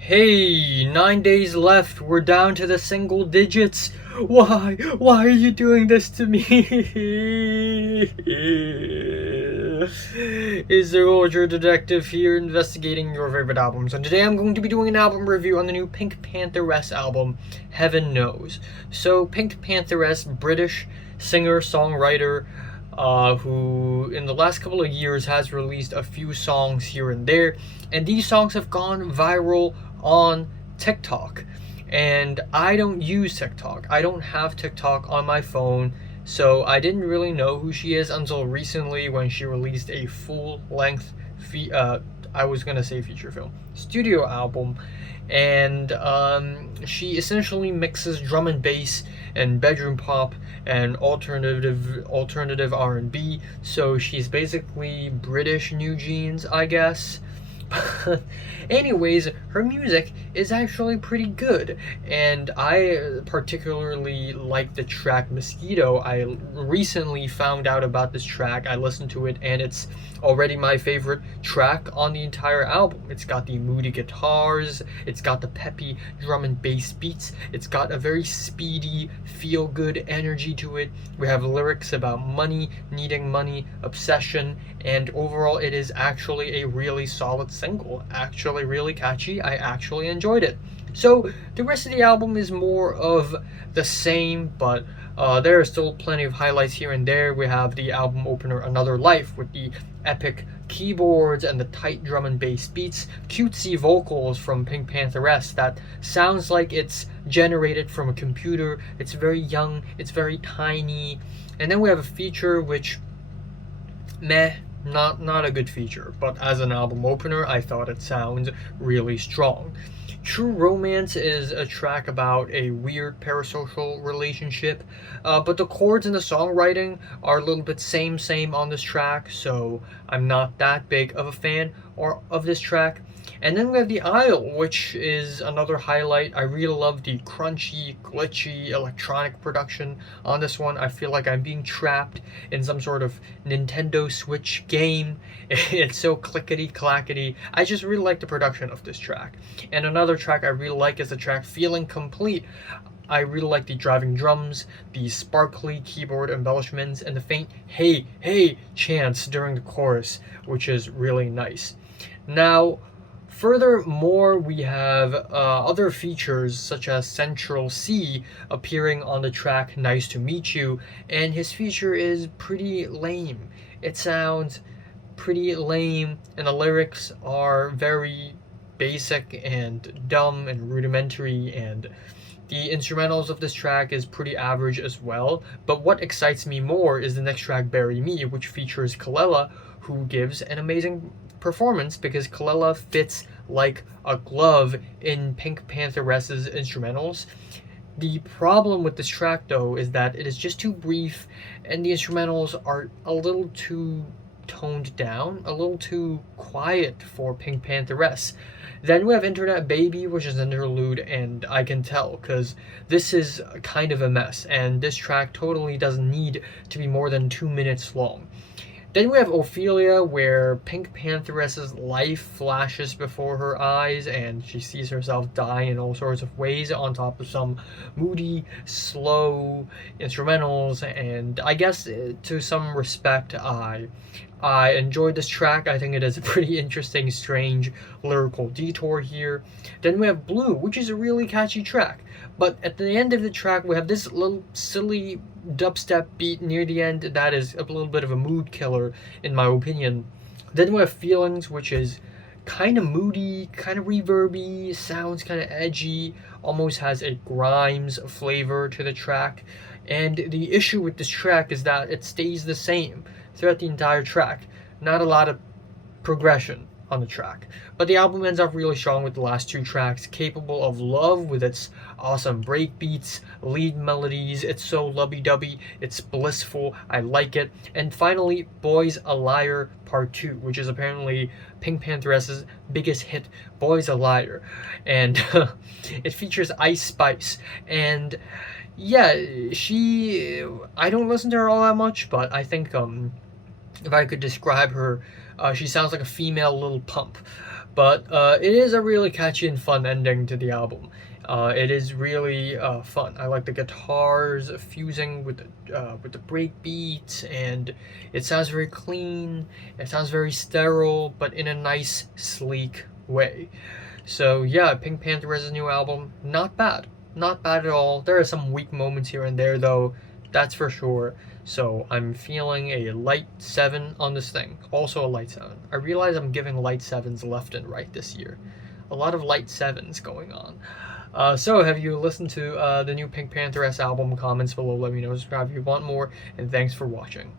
Hey, 9 days left. We're down to the single digits. Why? Why are you doing this to me? Is the Ultra Detective here investigating your favorite albums? And today I'm going to be doing an album review on the new PinkPantheress album, Heaven Knows. So, PinkPantheress, British singer, songwriter, who in the last couple of years has released a few songs here and there, and these songs have gone viral on TikTok. And I don't use TikTok. I don't have TikTok on my phone, so I didn't really know who she is until recently when she released a full-length, I was gonna say feature film, studio album, and she essentially mixes drum and bass and bedroom pop and alternative R&B. So she's basically British New Jeans, I guess. Anyways, her music is actually pretty good, and I particularly like the track Mosquito. I recently found out about this track, I listened to it, and it's already my favorite track on the entire album. It's got the moody guitars, it's got the peppy drum and bass beats, it's got a very speedy, feel-good energy to it. We have lyrics about money, needing money, obsession, and overall it is actually a really solid single. Actually really catchy. I actually enjoyed it. So the rest of the album is more of the same, but there are still plenty of highlights here and there. We have the album opener Another Life with the epic keyboards and the tight drum and bass beats, cutesy vocals from PinkPantheress that sounds like it's generated from a computer. It's very young, it's very tiny. And then we have a feature which, meh, not a good feature, but as an album opener, I thought it sounds really strong. True Romance is a track about a weird parasocial relationship, but the chords and the songwriting are a little bit same on this track, so I'm not that big of a fan of this track. And then we have The Isle, which is another highlight. I really love the crunchy, glitchy electronic production on this one. I feel like I'm being trapped in some sort of Nintendo Switch game. It's so clickety-clackety. I just really like the production of this track. And another track I really like is the track Feeling Complete. I really like the driving drums, the sparkly keyboard embellishments, and the faint hey, hey chants during the chorus, which is really nice. Now, furthermore, we have other features such as Central C appearing on the track Nice to Meet You, and his feature is pretty lame. It sounds pretty lame, and the lyrics are very basic and dumb and rudimentary, and the instrumentals of this track is pretty average as well. But what excites me more is the next track, Bury Me, which features Kalela, who gives an amazing performance because Kalela fits like a glove in PinkPantheress's instrumentals. The problem with this track, though, is that it is just too brief, and the instrumentals are a little too toned down, a little too quiet for PinkPantheress. Then we have Internet Baby, which is an interlude, and I can tell because this is kind of a mess, and this track totally doesn't need to be more than 2 minutes long. Then we have Ophelia, where PinkPantheress's life flashes before her eyes, and she sees herself die in all sorts of ways on top of some moody, slow instrumentals, and I guess to some respect, I enjoyed this track. I think it is a pretty interesting, strange lyrical detour here. Then we have Blue, which is a really catchy track. But at the end of the track, we have this little silly dubstep beat near the end that is a little bit of a mood killer, in my opinion. Then we have Feelings, which is kind of moody, kind of reverby, sounds kind of edgy, almost has a Grimes flavor to the track. And the issue with this track is that it stays the same throughout the entire track. Not a lot of progression on the track. But the album ends up really strong with the last two tracks, Capable of Love with its awesome breakbeats, lead melodies, it's so lovey-dovey, it's blissful, I like it. And finally, Boy's a Liar Part 2, which is apparently PinkPantheress's biggest hit, Boy's a Liar. And it features Ice Spice. And yeah, I don't listen to her all that much, but I think if I could describe her, she sounds like a female Lil Pump. But it is a really catchy and fun ending to the album. It is really fun. I like the guitars fusing with the break beats, and it sounds very clean. It sounds very sterile, but in a nice, sleek way. So yeah, PinkPantheress' new album, not bad. Not bad at all. There are some weak moments here and there, though, that's for sure. So I'm feeling a light 7 on this thing. Also a light 7. I realize I'm giving light 7s left and right this year. A lot of light 7s going on. So have you listened to the new PinkPantheress album? Comments below, let me know, subscribe if you want more, and thanks for watching.